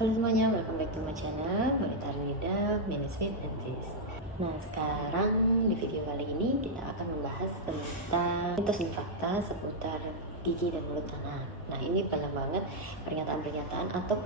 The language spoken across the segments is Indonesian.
Halo semuanya, welcome back to my channel Wanita Lidah, Sweet and Sis. Nah, sekarang di video kali ini kita akan membahas tentang mitos dan fakta seputar gigi dan mulut anak. Nah, ini banyak banget pernyataan-pernyataan atau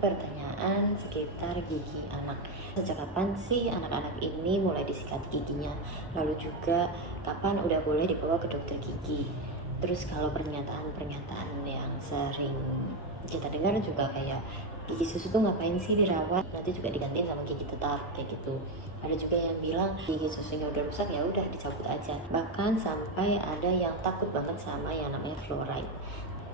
pertanyaan sekitar gigi anak. Sejak kapan sih anak-anak ini mulai disikat giginya? Lalu juga kapan udah boleh dibawa ke dokter gigi? Terus kalau pernyataan-pernyataan yang sering kita dengar juga kayak gigi susu tuh ngapain sih dirawat, nanti juga digantiin sama gigi tetap kayak gitu. Ada juga yang bilang gigi susunya udah rusak ya udah dicabut aja. Bahkan sampai ada yang takut banget sama yang namanya fluoride.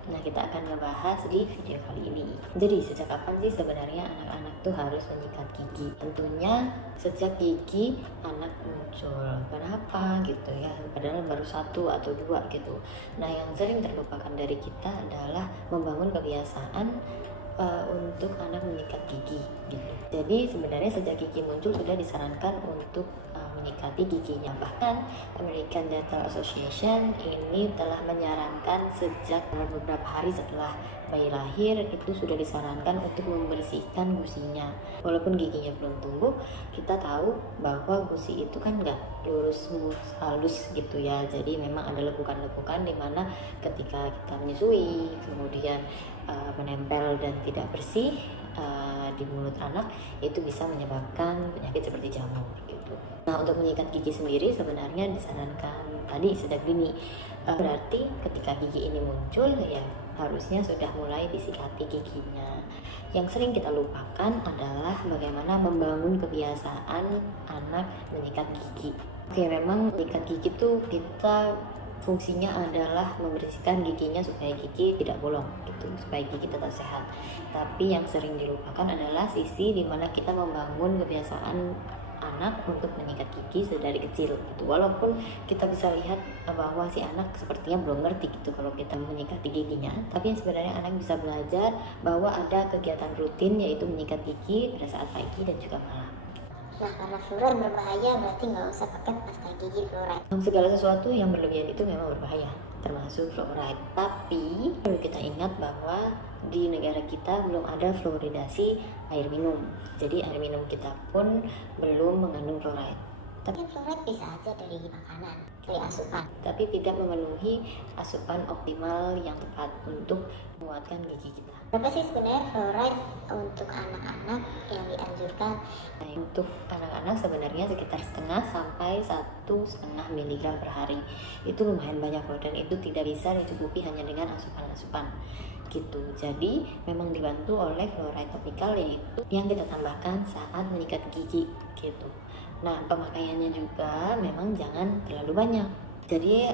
Nah, kita akan ngebahas di video kali ini. Jadi sejak kapan sih sebenarnya anak-anak tuh harus menyikat gigi? Tentunya sejak gigi anak muncul. Kenapa gitu ya? Padahal baru 1 atau 2 gitu. Nah, yang sering terlupakan dari kita adalah membangun kebiasaan untuk anak menyikat gigi gitu. Jadi sebenarnya sejak gigi muncul sudah disarankan untuk menyikati giginya. Bahkan American Dental Association ini telah menyarankan sejak beberapa hari setelah bayi lahir itu sudah disarankan untuk membersihkan gusinya. Walaupun giginya belum tumbuh, kita tahu bahwa gusi itu kan nggak lurus halus gitu ya. Jadi memang ada lekukan-lekukan di mana ketika kita menyusui kemudian menempel dan tidak bersih di mulut anak itu bisa menyebabkan penyakit seperti jamur gitu. Nah, untuk menyikat gigi sendiri sebenarnya disarankan tadi sejak dini. Berarti ketika gigi ini muncul ya harusnya sudah mulai disikati giginya. Yang sering kita lupakan adalah bagaimana membangun kebiasaan anak menyikat gigi. Oke, memang menyikat gigi tuh kita fungsinya adalah membersihkan giginya supaya gigi tidak bolong gitu, supaya gigi tetap sehat. Tapi yang sering dilupakan adalah sisi dimana kita membangun kebiasaan anak untuk menyikat gigi sedari kecil gitu. Walaupun kita bisa lihat bahwa si anak sepertinya belum ngerti gitu kalau kita menyikati giginya, tapi sebenarnya anak bisa belajar bahwa ada kegiatan rutin yaitu menyikat gigi pada saat pagi dan juga malam. Nah, karena fluoride berbahaya, berarti nggak usah pakai pasta gigi fluoride. Segala sesuatu yang berlebihan itu memang berbahaya, termasuk fluoride. Tapi perlu kita ingat bahwa di negara kita belum ada fluoridasi air minum. Jadi air minum kita pun belum mengandung fluoride. Tapi fluoride bisa aja dari makanan, dari asupan. Tapi tidak memenuhi asupan optimal yang tepat untuk menguatkan gigi kita. Berapa sih sebenarnya fluoride untuk anak-anak yang dianjurkan? Nah, untuk anak-anak sebenarnya sekitar 0,5 sampai 1,5 mg per hari. Itu lumayan banyak loh, dan itu tidak bisa dicukupi hanya dengan asupan-asupan gitu. Jadi memang dibantu oleh fluoride topikal yaitu yang kita tambahkan saat menyikat gigi gitu. Nah, pemakaiannya juga memang jangan terlalu banyak. Jadi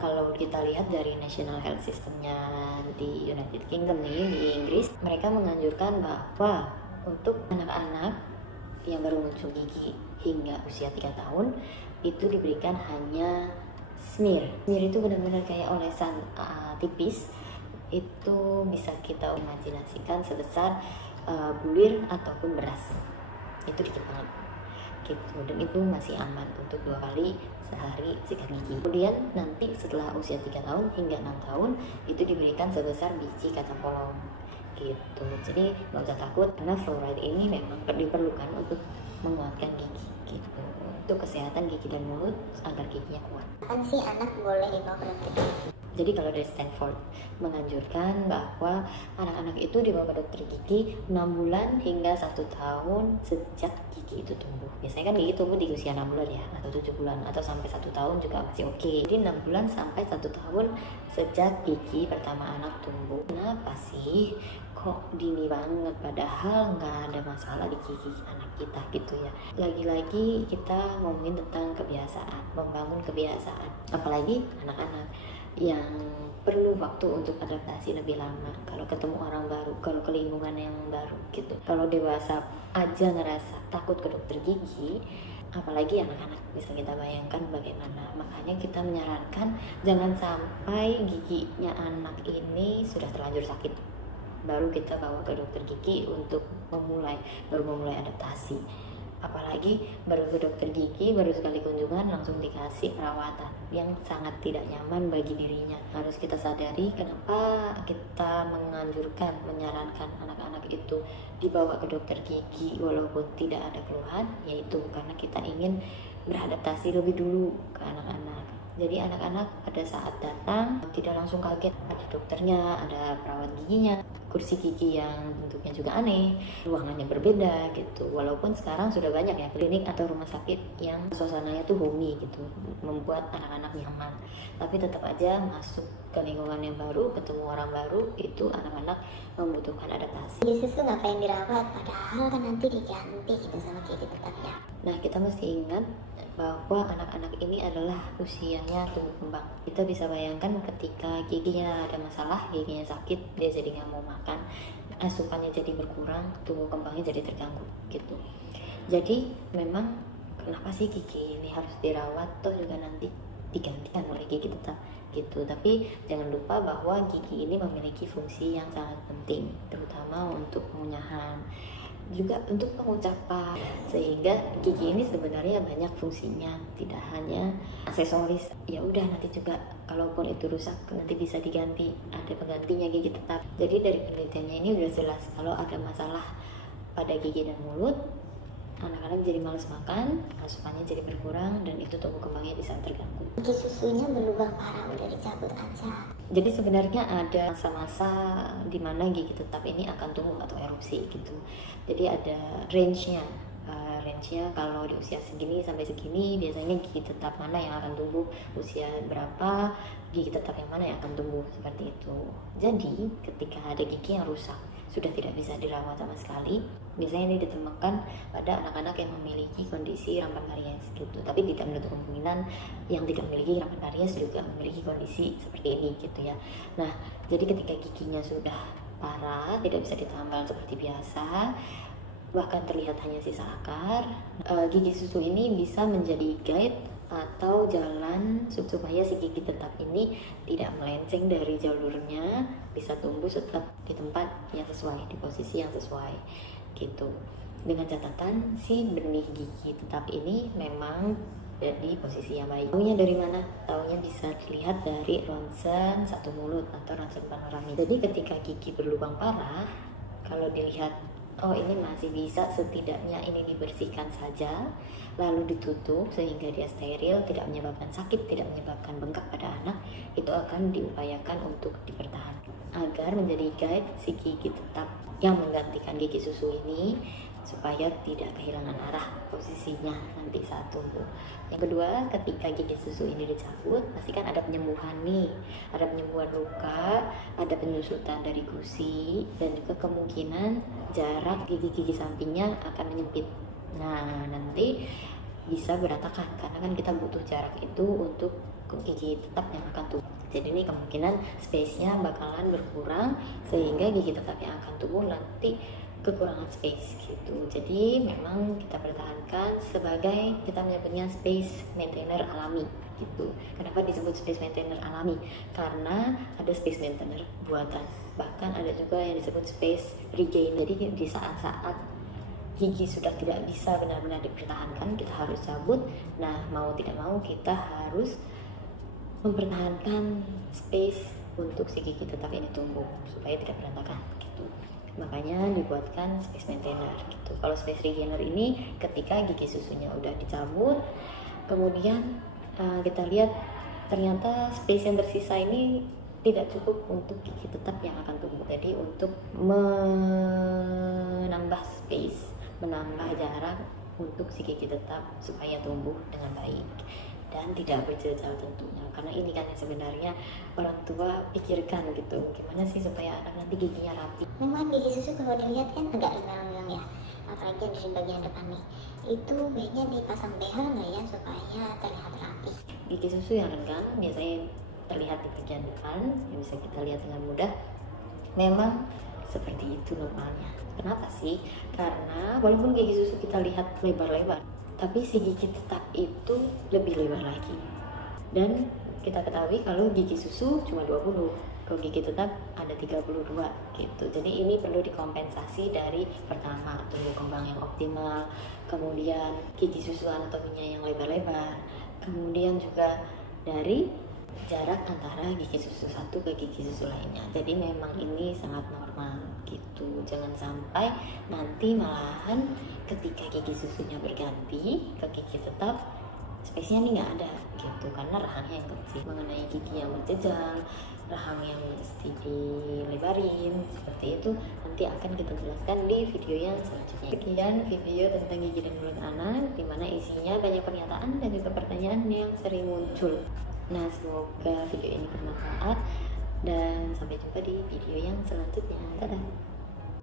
kalau kita lihat dari National Health Systemnya di United Kingdom nih, di Inggris, mereka menganjurkan bahwa untuk anak-anak yang baru muncul gigi hingga usia 3 tahun itu diberikan hanya smear. Smear itu benar-benar kayak olesan tipis. Itu bisa kita imajinasikan sebesar bulir ataupun beras. Itu dikit banget gitu, dan itu masih aman untuk 2 kali sehari sikat gigi. Kemudian nanti setelah usia 3 tahun hingga 6 tahun itu diberikan sebesar biji kacang polong gitu. Jadi nggak usah takut karena fluoride ini memang diperlukan untuk menguatkan gigi gitu, untuk kesehatan gigi dan mulut agar giginya kuat. Kapan sih anak boleh dibawa ke dokter gigi? Jadi kalau dari Stanford menganjurkan bahwa anak-anak itu dibawa ke dokter gigi 6 bulan hingga 1 tahun sejak gigi itu tumbuh. Biasanya kan gigi tumbuh di usia 6 bulan ya, atau 7 bulan, atau sampai 1 tahun juga masih oke. Jadi 6 bulan sampai 1 tahun sejak gigi pertama anak tumbuh. Kenapa sih kok dini banget, padahal nggak ada masalah di gigi anak kita gitu ya. Lagi-lagi kita ngomongin tentang kebiasaan, membangun kebiasaan, apalagi anak-anak yang perlu waktu untuk adaptasi lebih lama. Kalau ketemu orang baru, kalau ke lingkungan yang baru gitu. Kalau dewasa aja ngerasa takut ke dokter gigi, apalagi anak-anak, bisa kita bayangkan bagaimana. Makanya kita menyarankan jangan sampai giginya anak ini sudah terlanjur sakit baru kita bawa ke dokter gigi untuk baru memulai adaptasi. Apalagi baru ke dokter gigi, baru sekali kunjungan langsung dikasih perawatan yang sangat tidak nyaman bagi dirinya. Harus kita sadari kenapa kita menyarankan anak-anak itu dibawa ke dokter gigi walaupun tidak ada keluhan, yaitu karena kita ingin beradaptasi lebih dulu ke anak-anak. Jadi anak-anak pada saat datang tidak langsung kaget, ada dokternya, ada perawat giginya, kursi gigi yang bentuknya juga aneh, ruangannya berbeda gitu. Walaupun sekarang sudah banyak ya klinik atau rumah sakit yang suasananya tuh homey gitu, membuat anak-anak nyaman. Tapi tetap aja masuk ke lingkungan yang baru, ketemu orang baru, itu anak-anak membutuhkan adaptasi. Gigi susu ngapain dirawat, padahal kan nanti diganti gitu sama gigi tetap ya. Nah, kita mesti ingat bahwa anak-anak ini adalah usianya tumbuh kembang. Kita bisa bayangkan ketika giginya ada masalah, giginya sakit, dia jadi nggak mau makan, asupannya jadi berkurang, tumbuh kembangnya jadi terganggu gitu. Jadi memang kenapa sih gigi ini harus dirawat, toh juga nanti digantikan oleh gigi tetap gitu. Tapi jangan lupa bahwa gigi ini memiliki fungsi yang sangat penting, terutama untuk pengunyahan, juga untuk pengucapan, sehingga gigi ini sebenarnya banyak fungsinya, tidak hanya aksesoris. Ya udah, nanti juga kalaupun itu rusak nanti bisa diganti, ada penggantinya gigi tetap. Jadi dari penelitiannya ini udah jelas kalau ada masalah pada gigi dan mulut, anak-anak jadi malas makan, asupannya jadi berkurang, dan itu tumbuh kembangnya bisa terganggu. Gigi susunya berlubang parah, udah dicabut aja. Jadi sebenarnya ada masa-masa di mana gigi tetap ini akan tumbuh atau erupsi gitu. Jadi ada range-nya. Range-nya kalau di usia segini sampai segini biasanya gigi tetap mana yang akan tumbuh, usia berapa gigi tetap yang mana yang akan tumbuh, seperti itu. Jadi ketika ada gigi yang rusak, sudah tidak bisa dirawat sama sekali, biasanya ini ditemukan pada anak-anak yang memiliki kondisi rampan karies gitu. Tapi tidak menutup kemungkinan yang tidak memiliki rampan karies juga memiliki kondisi seperti ini gitu ya. Nah, jadi ketika giginya sudah parah, tidak bisa ditambal seperti biasa, bahkan terlihat hanya sisa akar, gigi susu ini bisa menjadi guide atau jalan supaya si gigi tetap ini tidak melenceng dari jalurnya, bisa tumbuh tetap di tempat yang sesuai, di posisi yang sesuai gitu. Dengan catatan si benih gigi tetap ini memang di posisi yang baik. Taunya dari mana? Taunya bisa dilihat dari ronsen satu mulut atau ronsen panoramik. Jadi ketika gigi berlubang parah, kalau dilihat, oh ini masih bisa, setidaknya ini dibersihkan saja, lalu ditutup sehingga dia steril, tidak menyebabkan sakit, tidak menyebabkan bengkak pada anak, itu akan diupayakan untuk dipertahankan agar menjadi guide si gigi tetap yang menggantikan gigi susu ini, supaya tidak kehilangan arah posisinya nanti saat tumbuh. Yang kedua, ketika gigi susu ini dicabut, pastikan ada penyembuhan nih, ada penyembuhan luka, ada penyusutan dari gusi, dan juga kemungkinan jarak gigi-gigi sampingnya akan menyempit. Nah, nanti bisa berantakan karena kan kita butuh jarak itu untuk gigi tetap yang akan tumbuh. Jadi ini kemungkinan space-nya bakalan berkurang sehingga gigi tetap yang akan tumbuh nanti kekurangan space gitu. Jadi memang kita pertahankan sebagai, kita menyebutnya space maintainer alami gitu. Kenapa disebut space maintainer alami? Karena ada space maintainer buatan, bahkan ada juga yang disebut space regain. Jadi di saat-saat gigi sudah tidak bisa benar-benar dipertahankan, kita harus cabut. Nah, mau tidak mau kita harus mempertahankan space untuk si gigi tetap ini tumbuh supaya tidak berantakan gitu. Makanya dibuatkan space maintainer gitu. Kalau space regainer ini ketika gigi susunya udah dicabut, kemudian kita lihat ternyata space yang tersisa ini tidak cukup untuk gigi tetap yang akan tumbuh. Jadi untuk menambah space, menambah jarak untuk si gigi tetap supaya tumbuh dengan baik dan tidak berjejal tentunya. Karena ini kan yang sebenarnya orang tua pikirkan gitu, gimana sih supaya anak nanti giginya rapi. Memang gigi susu kalau dilihat kan agak renggang ya, apalagi yang di bagian depan nih. Itu baiknya dipasang behel nggak ya supaya terlihat rapi? Gigi susu yang renggang biasanya terlihat di bagian depan, yang bisa kita lihat dengan mudah. Memang seperti itu normalnya. Kenapa sih? Karena walaupun gigi susu kita lihat lebar-lebar, tapi si gigi tetap itu lebih lebar lagi. Dan kita ketahui kalau gigi susu cuma 20, Kalau gigi tetap ada 32 gitu. Jadi ini perlu dikompensasi dari pertama tumbuh kembang yang optimal, kemudian gigi susu anatominya yang lebar-lebar, kemudian juga dari jarak antara gigi susu satu ke gigi susu lainnya. Jadi memang ini sangat normal gitu. Jangan sampai nanti malahan ketika gigi susunya berganti ke gigi tetap, spesiesnya ini nggak ada gitu, karena rahangnya yang kecil. Mengenai gigi yang berjejal, rahang yang mesti dilebarin seperti itu nanti akan kita jelaskan di video yang selanjutnya. Sekian video tentang gigi dan mulut anak, dimana isinya banyak pernyataan dan juga pertanyaan yang sering muncul. Nah, semoga video ini bermanfaat dan sampai jumpa di video yang selanjutnya. Dadah.